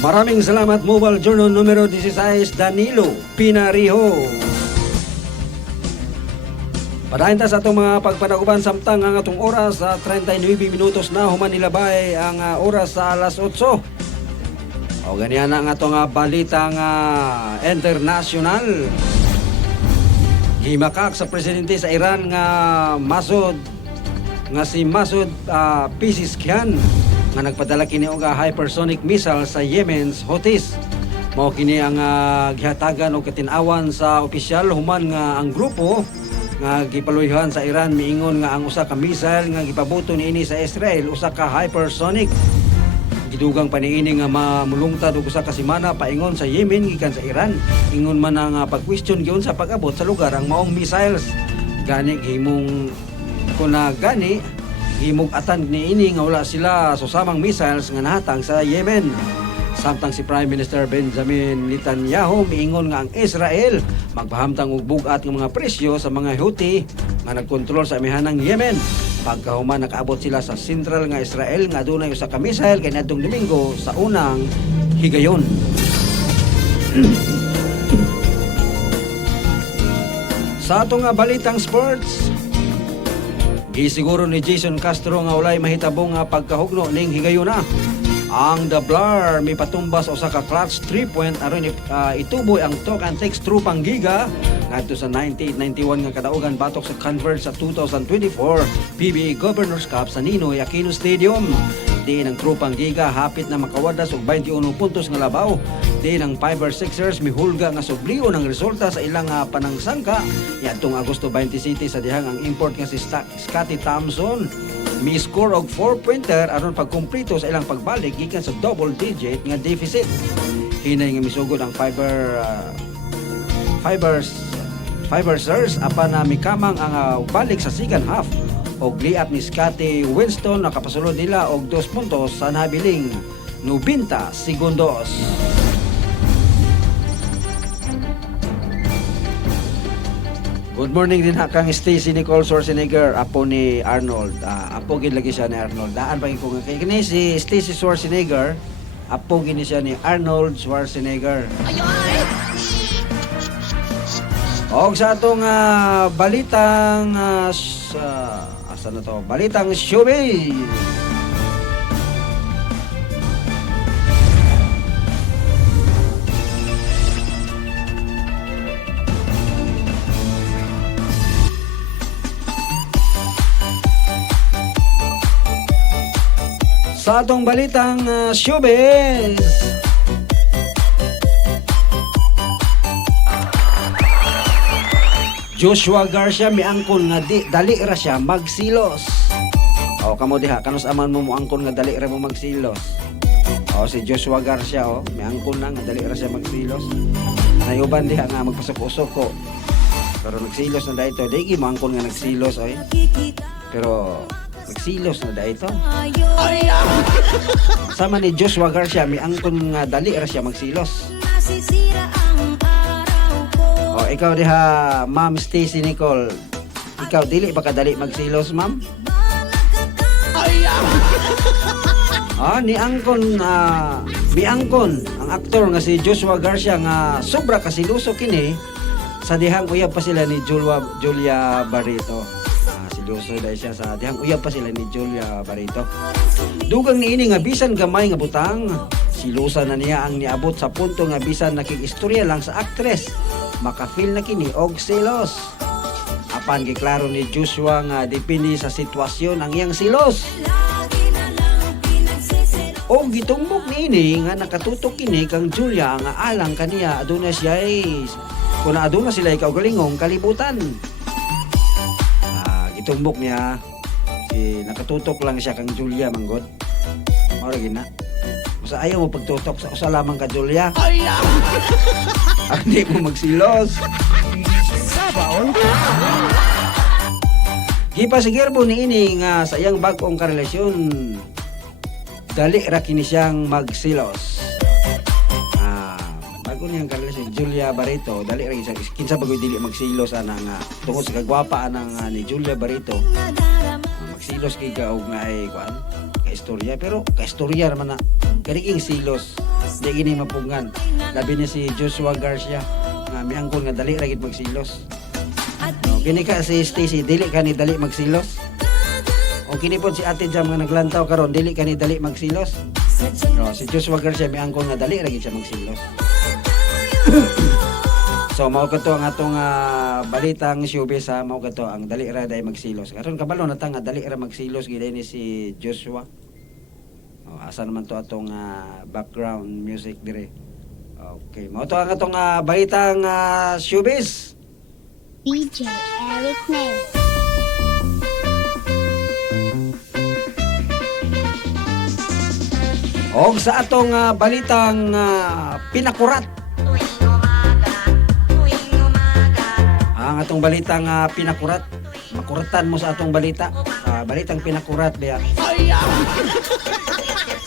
Maraming salamat Mobile Journal numero 16, Danilo Pinareho. Padayon ta sa atong mga pagpanaguban samtang ang atong oras sa 39 minutos na human nilabay ang oras sa alas 8. O ganyan ang atong balitang international. Himakak sa presidente sa Iran nga si Masoud Pezeshkian nga nagpadala kini og hypersonic missile sa Yemen's Houthis. Mao kini ang gihatagan og katin-awan sa opisyal human nga ang grupo nga gipaluyhan sa Iran miingon nga ang usa ka missile nga gipabuto niini sa Israel usa ka hypersonic. Gidugang paniini nga mamulungtad og usa ka semana paingon sa Yemen gikan sa Iran. Ingon man ang pag-question gyud sa pag-abot sa lugar ang maong missiles. Gani himong kuna gani himug-atan niini nga wala sila susamang missiles nga nahatang sa Yemen. Samtang si Prime Minister Benjamin Netanyahu miingon nga ang Israel magpahamtang og bugat ng mga presyo sa mga Houthi nga nagkontrol sa amihanang Yemen. Pagkahuman nakaabot sila sa sentral nga Israel nga adunay usa ka missile kaniadtong Domingo sa unang higayon. Sa atong balitang sports, gisiguro ni Jason Castro nga walay mahitabong pagkahugno ning higayuna. Ang The Blur may patumbas o sa ka-clutch 3-point aron ituboy ang Talk and Text Trupang Giga ngadto sa 98-91 nga kadaugan batok sa Converge sa 2024 PBA Governors Cup sa Ninoy Aquino Stadium. Diin ang Trupang Giga hapit na makawadas og 21 puntos nga labaw. Diin ang 5-6ers mihulga nga subliyo ng resulta sa ilang panangsangka niadtong Agosto 20 City sa dihang ang import nga si Scotty Thompson mi score og 4-pointer aron pagkumpleto sa ilang pagbalik gikan sa double digit nga deficit. Hinay nga misugod ang Fibersers apan na mikamang ang balik sa second half og liap ni Scotty Winston nakapasulod nila og 2 puntos sa nabiling 90 segundos. Good morning din kang Stacy Nicole Schwarzenegger, apo ni Arnold. Apo gid lagi siya ni Arnold. Daan pa ko nga kay kini si Stacy Schwarzenegger, apo gini siya ni Arnold Schwarzenegger. Og sa atong balitang asa na to? Balitang showbiz. Sa atong balitang showbiz, Joshua Garcia miangkon nga dali ra siya magsilos. O kamo diha kanus aman mo angkon nga dali ra mo magsilos. O si Joshua Garcia miangkon na nga dali ra siya magsilos. Nayuban diha nga magpasok-usok ko. Pero nagsilos na dahito, di mo angkon nga nagsilos oy. Pero nagsilos na dahito. Sama ni Joshua Garcia miangkon nga dali ra siya magsilos. O ikaw diha, Ma'am Stacy Nicole, ikaw dili ba kadali magsilos, ma'am? miangkon ang aktor nga si Joshua Garcia nga sobra kasiluso kini sa dihang uyab pa sila ni Julia Barreto. Siluso dahil siya sa dihang uyab pa sila ni Julia Barreto. Dugang niini nga bisan gamay nga butang, silusa na niya ang niabot sa punto nga bisan nakikistorya lang sa aktres makafeel na kini og selos. Apan giklaro ni Joshua nga depende sa sitwasyon ang iyang silos. O gitumbok niini nga nakatutok kini kang Julia nga alang kaniya aduna siya kung aduna sila kaugalingong kalibutan. Gitumbok niya nakatutok lang siya kang Julia manggod. Mao ra gina. Sa ayaw mo pagtutok sa usa lamang ka Julia. Hindi mo magsilos. Gipasigir po ni ini nga sa iyang bag-ong karelasyon dali ra kini siyang magsilos. Bago niyang karelasyon Julia Barreto dali ra kinsa bagoy dili magsilos ana nga tungod sa kagwapa ana ni Julia Barreto. Magsilos kay ka og naay kuan kaistorya pero kaistorya naman na kaniking silos di gini mapungan labi ni si Joshua Garcia nga miangkon nga dali ra gid magsilos. Kini ka si Stacy dili ka ni dali magsilos o kini pod si Ate Jam nga naglantaw karon dili ka ni dali magsilos. Si Joshua Garcia miangkon nga dali ra gid siya magsilos. So mao kadto ang atong balitang showbiz mao kadto ang dali ra day magsilos. Karon kabalo na ta nga dali ra magsilos gid ni si Joshua. Asa naman to atong background music dire. Okay, mao to ang atong balitang showbiz. DJ Eric May. Og sa atong balitang pinakurat. Ang atong balitang pinakurat. Makuratan mo sa atong balita. Balitang pinakurat biya.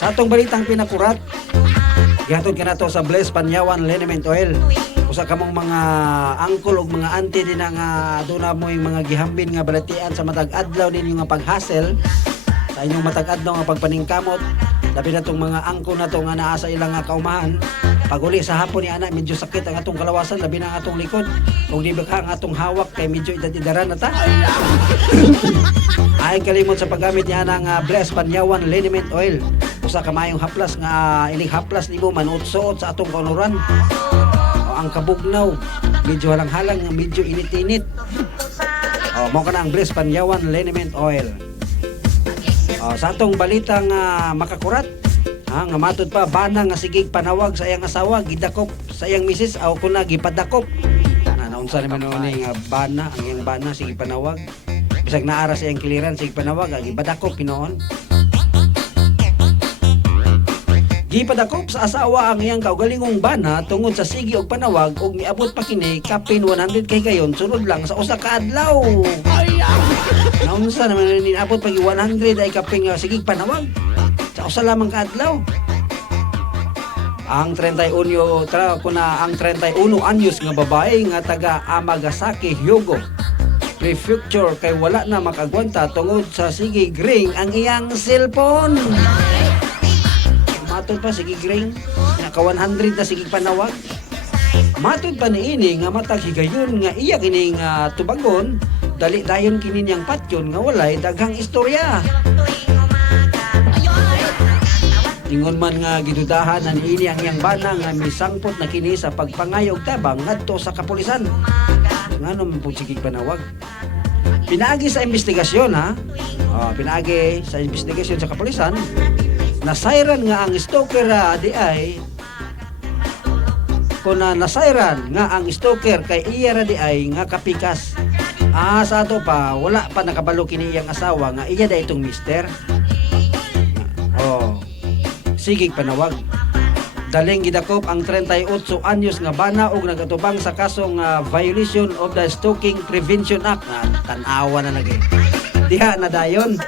Sa atong balitang pinakurat, gihatod ka na to sa Bless Panyawan Liniment Oil. Usa kamong mga angkol ug mga auntie din nga aduna mo yung mga gihambin nga balatian sa matag adlaw ninyo nga paghasel sa inyong matag adlaw nga pagpaningkamot. Labi na tong mga angkol na to nga naa sa ilang kaumahan. Paguli sa hapon ni ana medyo sakit ang atong kalawasan labi na ang atong likod. Ug di ba ang atong hawak kay medyo idadidaran na ta. Ay kalimot sa paggamit niya ng Bless Panyawan Liniment Oil. usa ka maayong haplas nga ining haplas nimo manuot-suot sa atong kaunuran. Ang kabugnaw, medyo halang-halang, medyo init-init. Mao ka na ang Bliss Panyawan Liniment Oil. Sa atong balitang makakurat, nga matod pa bana nga sigig panawag sa iyang asawa, gidakop sa iyang misis aw kuna gipadakop. Naunsa naman ni nga bana, ang iyang bana sigig panawag. Bisag naara sa iyang kiliran sigig panawag, gipadakop pinoon. Gipadakop sa asawa ang iyang kaugalingong bana tungod sa sige og panawag ug miabot pa kini kapin 100 kay gayon sunod lang sa usa ka adlaw. Naunsa naman ni abot pag 100 ay kapin sige panawag sa usa lamang ka adlaw. Ang 31 anyos nga babae nga taga Amagasaki, Hyogo Prefecture kay wala na makagwanta tungod sa sige ring ang iyang cellphone. Matod pa sige ring naka 100 na sige panawag. Matod pa niini nga matag higayon nga iya kining tubagon dali dayon kini niyang patyon nga walay daghang istorya. Ingon man nga gidudahan na niini ang iyang bana nga misangpot na kini sa pagpangayog tabang ngadto sa kapulisan. Ngano man pud sige panawag. Pinaagi sa investigasyon pinaagi sa investigasyon sa kapulisan. Nasayran nga ang stalker di ay kuna nasayran nga ang stalker kay iya ra di ay nga kapikas. Sa ato pa wala pa nakabalo kini iyang asawa nga iya da itong mister. Sigig panawag. Daling gidakop ang 38 anyos nga bana og nagatubang sa kasong violation of the Stalking Prevention Act. Tan-awa na lagi. Diha na dayon.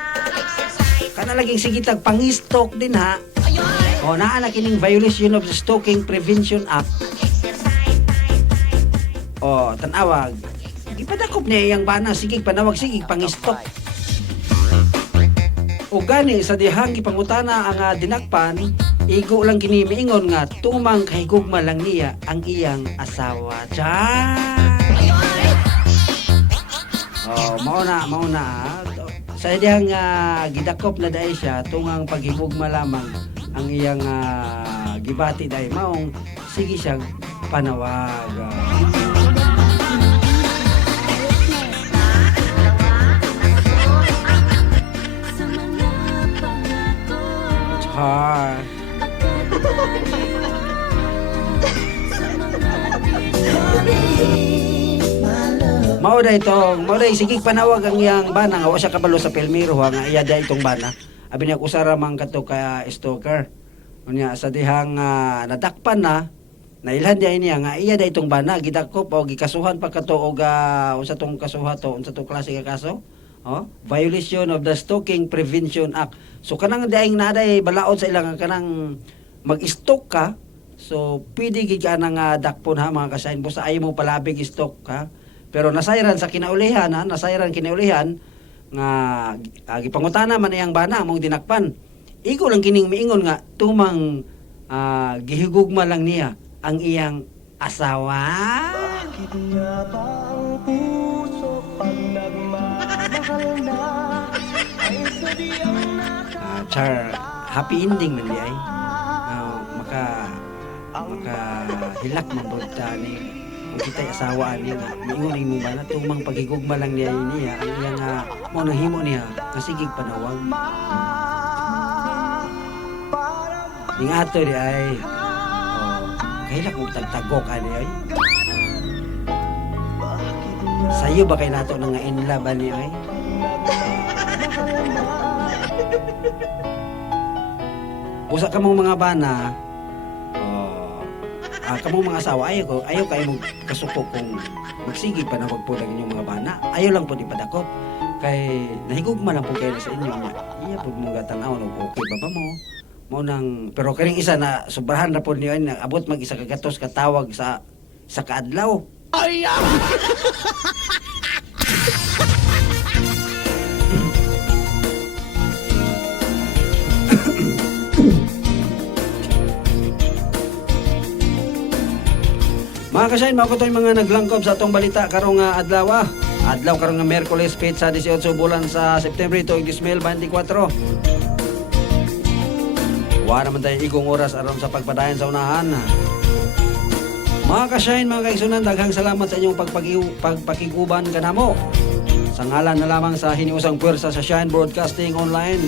Kana laging sigitag pangistok din ha. Naa na kining violation of the Stalking Prevention Act. Tanawag. Gipadakop niya iyang bana sigig panawag sigig pangistok. O gani sa dihang gipangutana ang dinakpan, igo lang kini miingon nga tumang kahigugma lang niya ang iyang asawa. Mao na. Sa dihang gidakop na dai siya tungang paghigugma lamang ang iyang gibati dai maong sige siyang panawag. Mauday sigig panawag ang iyang bana nga wa siya kabalo sa Pelmiro nga iya da itong bana. Abi niya kusara man kadto ka stalker. Unya sa dihang nadakpan na nailhan diay niya nga iya da itong bana gidakop o gikasuhan pa kadto og unsa tong kasuha to, unsa tong klase ka kaso? Violation of the Stalking Prevention Act. So kanang daing naday balaod sa ilang kanang mag-stalk ka. So pwede gid ka nang dakpon ha mga kasayin po sa ayaw mo palabig stalk ha. Pero nasayran sa kinaulihan nga gipangutana man iyang bana mong dinakpan. Igo lang kining miingon nga tumang gihigugma lang niya ang iyang asawa. Bakit nga ba ang puso pag nagmamahal na ay sadyang happy ending man di ay. Maka hilak man budta ni kung kita'y asawa niya nga miingon mo ba na tumang paghigugma lang niya ang iyang mo nahimo niya kasigig panawag. Ning ato di ay kahilak mo tagtagok ani ay. Sayo ba kay nato nga in love ani ay? Usa ka mong mga bana kamong mga asawa ayaw kayo mong kasuko kung magsigi pa na wagpo lang inyong mga bana. Ayaw lang po di padakop kay nahigugma lang po kayo sa inyo nga iya po mong gatanaw okay ba mo nang pero kaning isa na sobrahan na po niyo na abot mag isa kagatos katawag sa kaadlaw. Mga kasayin, mga kutoy mga naglangkob sa atong balita karong adlaw karong nga Miyerkules sa 18 bulan sa September ito 2024. Wala naman tayo igong oras aron sa pagpadayon sa unahan. Mga ka-shine, mga kaigsunan, daghang salamat sa inyong pagpakiguban kanamo. Sa ngalan na lamang sa hiniusang puwersa sa Shine Broadcasting Online,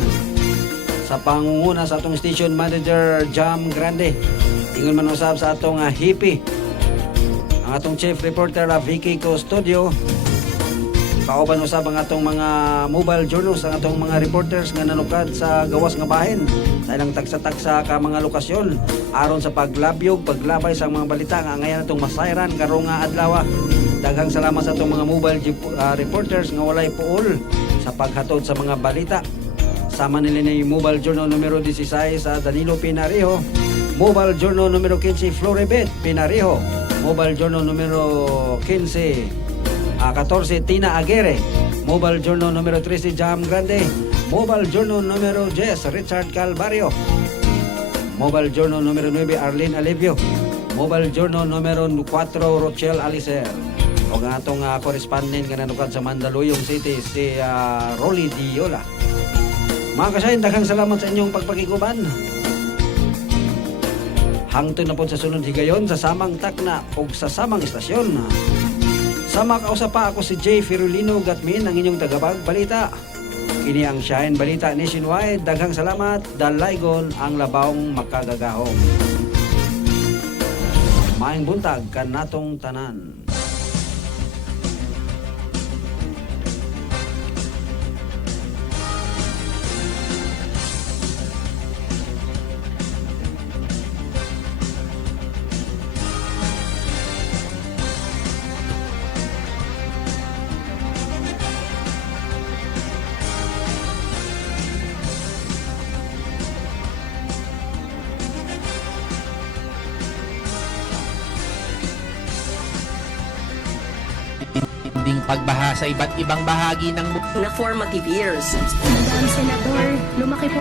sa pangunguna sa atong station manager Jam Grande, ingon man usab sa atong hippie, ang atong chief reporter Vicky Custodio, kauban usab ang atong mga mobile journals, ang atong mga reporters nga nanukad sa gawas nga bahin sa ilang tagsa-tagsa ka mga lokasyon aron sa paglabyog, paglabay sa mga balita nga ngayon atong masayran karong nga adlaw. Daghang salamat sa atong mga mobile reporters nga walay puol sa paghatod sa mga balita. Sama nila ni Mobile Journal numero 16 sa Danilo Pinarejo, Mobile Journal numero 15 Floribet Pinarejo, Mobile Journal numero 14 Tina Aguirre, Mobile Journal numero 13 Jam Grande, Mobile Journal numero 10 Richard Calvario, Mobile Journal numero 9 Arlene Alivio, Mobile Journal numero 4 Rochelle Alicer, o nga itong correspondent nga nanukad sa Mandaluyong City si Rolly Diola. Mga kasayin, daghang salamat sa inyong pagpakiguban. Hangtod na po sa sunod higayon sa samang takna o sa samang istasyon. Sama kausap pa ako si Jay Firulino Gatmin, ang inyong tagapagbalita. Kini ang Shine Balita Nationwide. Daghang salamat, dalaygon ang labawng makagagahong. Maayong buntag kanatong tanan. Ding pagbaha sa iba't ibang bahagi ng mundo. Na formative years. Madam Senador, lumaki po.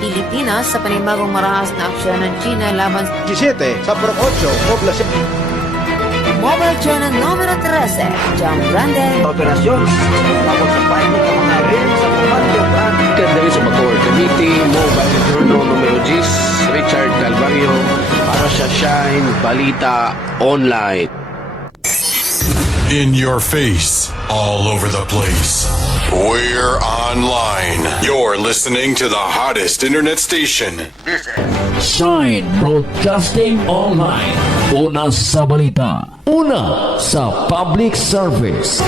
Pilipinas sa panibagong marahas na aksyon ng China laban sa 17 sa Purok 8, poblasyon. Mobile Journal numero 13, Jam Grande. Operasyon, tapos sa fighting ng mga rin sa Comando Brand. Kandali sa Motor Committee, Mobile Journal numero 10, Richard Calvario, para sa Shine Balita Online. In your face, all over the place. We're online. You're listening to the hottest internet station. Shine Broadcasting Online. Una sa balita. Una sa public service.